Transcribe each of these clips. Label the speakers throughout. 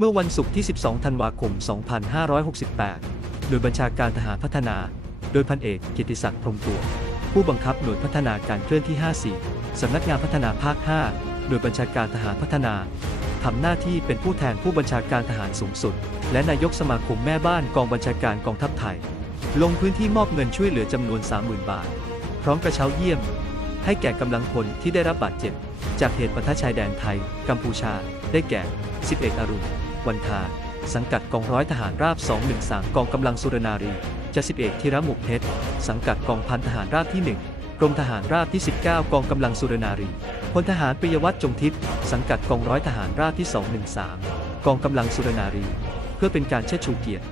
Speaker 1: เมื่อวันศุกร์ที่ 12 ธันวาคม 2568โดยบัญชาการทหารพัฒนา โดยพันเอกกียรติศักดิ์พรมตัว ผู้บังคับหน่วยพัฒนาการเคลื่อนที่ 54 สำนักงานพัฒนาภาค 5 โดยบัญชาการทหารพัฒนา ทำหน้าที่เป็นผู้แทนผู้บัญชาการทหารสูงสุด และนายกสมาคมแม่บ้านกองบัญชาการกองทัพไทย ลงพื้นที่มอบเงินช่วยเหลือจำนวน 30,000 บาท พร้อมกระเช้าเยี่ยม ให้แก่กำลังพลที่ได้รับบาดเจ็บ จากเหตุปะทะชายแดนไทย กัมพูชา ได้แก่10เอกอรุณ วันทา สังกัดกองร้อยทหารราบ 213 กองกำลังสุรนารีจะ10เอกธีรหมุกเพชร สังกัดกองพันทหารราบที่ 1 กรมทหารราบที่ 19 กองกำลังสุรนารีพลทหารปิยวัฒน์จงทิพย์สังกัดกองร้อยทหารราบที่ 213 กองกำลังสุรนารี เพื่อเป็นการเชิดชูเกียรติ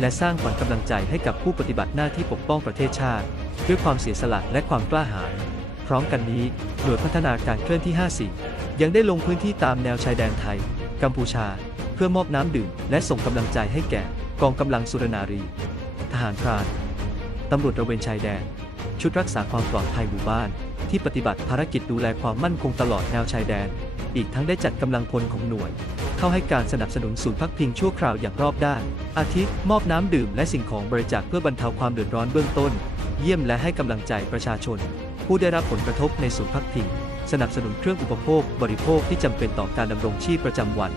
Speaker 1: และสร้างขวัญกำลังใจให้กับผู้ปฏิบัติหน้าที่ปกป้องประเทศชาติ ด้วยความเสียสละและความกล้าหาญพร้อมกันนี้หน่วยพัฒนาการเคลื่อนที่ 54 ยังได้ลงพื้นที่ตามแนวชายแดนไทย กัมพูชา พื่อมอบน้ำดื่ม และส่งกำลังใจให้แก่กองกำลังสุรนารี ทหารพรานตำรวจระเวนชายแดน ชุดรักษาความปลอดภัยหมู่บ้าน ที่ปฏิบัติภารกิจดูแลความมั่นคงตลอดแนวชายแดน อีกทั้งได้จัดกำลังพลของหน่วย เข้าให้การสนับสนุนศูนย์พักพิงชั่วคราวอย่างรอบด้าน อาทิมอบน้ำดื่มและสิ่งของบริจาคเพื่อบรรเทาความเดือดร้อนเบื้องต้น เยี่ยมและให้กำลังใจประชาชน ผู้ได้รับผลกระทบในศูนย์พักพิง สนับสนุนเครื่องอุปโภค บริโภคที่จำเป็นต่อการดำรงชีพประจำวัน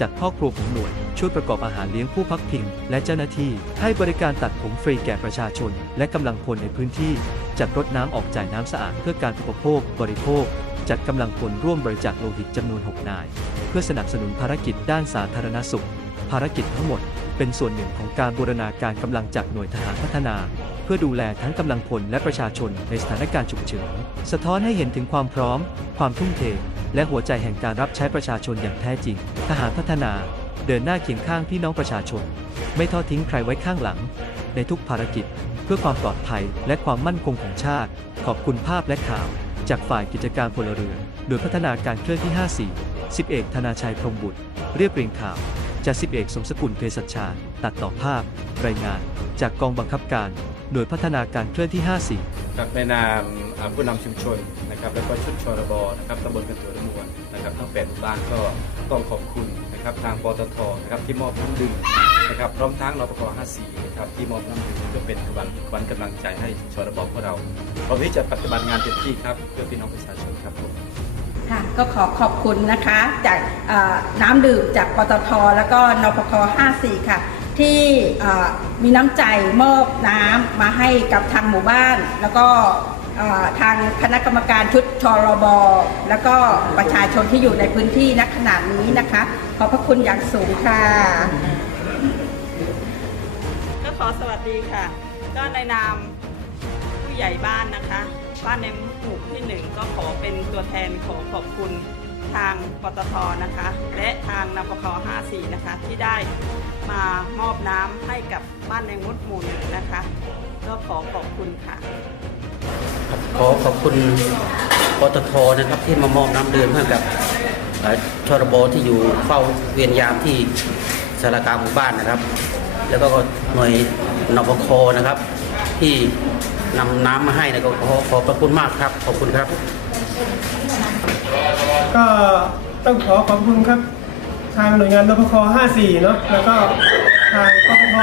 Speaker 1: จากพ่อครัวของหน่วย ช่วยประกอบอาหารเลี้ยงผู้พักพิง และเจ้าหน้าที่ ให้บริการตัดผมฟรีแก่ประชาชน และกำลังพลในพื้นที่ จัดรถน้ำออกจ่ายน้ำสะอาดเพื่อการอุปโภค บริโภค จัดกำลังพลร่วมบริจาคโลหิตจำนวน 6 นาย เพื่อสนับสนุนภารกิจด้านสาธารณสุข ภารกิจทั้งหมด เป็นส่วนหนึ่งของการบูรณาการกำลังจากหน่วยทหารพัฒนา พื่อดูแลทั้งกำลังพลและประชาชนในสถานการณ์ฉุกเฉิน สะท้อนให้เห็นถึงความพร้อม ความทุ่มเท และหัวใจแห่งการรับใช้ประชาชนอย่างแท้จริง ทหารพัฒนา เดินหน้าเคียงข้างพี่น้องประชาชน ไม่ทอดทิ้งใครไว้ข้างหลัง ในทุกภารกิจ เพื่อความปลอดภัยและความมั่นคงของชาติ ขอบคุณภาพและข่าว จากฝ่ายกิจการพลเรือนโดยพัฒนาการเคลื่อนที่ 54 10เอกธนาชัยพรมบุตร เรียบเรียงข่าวจาก10เอกสมสกุลเภสัชชา ตัดต่อภาพ รายงาน จากกองบังคับการ หน่วยพัฒนาการเคลื่อนที่ 54
Speaker 2: ครับในนามอ่าผู้นำชุมชนนะครับแล้วก็ชุดชรบนะครับตำบลกันตัวละมวนนะครับทั้งแปดหมู่บ้านก็ต้องขอบคุณนะครับทางปตทนะครับที่มอบน้ำดื่มนะครับพร้อมทั้งนปก54นะครับที่มอบน้ำดื่มเพื่อเป็นวันวันกำลังใจให้ชรบพวกเราพร้อมที่จะปฏิบัติงานเต็มที่ครับเพื่อพี่น้องประชาชนครับผม
Speaker 3: ค่ะก็ขอขอบคุณนะคะ จากเอ่อน้ำดื่มจากปตท แล้วก็นปค54 ค่ะ ที่มีน้ำใจมอบน้ำมาให้กับทางหมู่บ้าน แล้วก็ทางคณะกรรมการชุดชรบแล้วก็ประชาชนที่อยู่ในพื้นที่ณขณะนี้นะคะ ขอบพระคุณอย่างสูงค่ะ
Speaker 4: ก็ขอสวัสดีค่ะ ก็ในนามผู้ใหญ่บ้านนะคะบ้านในหมู่ที่หนึ่งก็ขอเป็นตัวแทนขอขอบคุณทางปตทนะคะ และทางนปค54นะคะที่ได้ มามอบน้ำให้กับบ้านในมุดหมู่หนึ่งนะคะ ก็ขอขอบคุณค่ะ
Speaker 5: ครับขอขอบคุณปตทนะครับที่มามอบน้ำดื่มให้กับเอ่อชรบที่อยู่เฝ้าเวียนยามที่สารกลางหมู่บ้านนะครับ แล้วก็หน่วยนปคนะครับ ที่นำน้ำมาให้นะก็ขอขอบพระคุณมากครับขอบคุณครับ
Speaker 6: ก็ต้องขอขอบคุณครับ ทางหน่วยงานรพค54 เนาะแล้วก็ทางปตท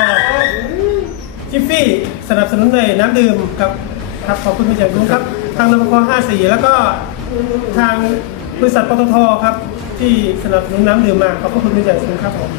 Speaker 6: จิฟฟี่สนับสนุนเลยน้ำดื่มครับครับขอบคุณผู้จัดลุงครับ ทางรพค54 แล้วก็ทางบริษัทปตทครับ ที่สนับสนุนน้ำดื่มมาขอบคุณผู้จัดลุงครับผม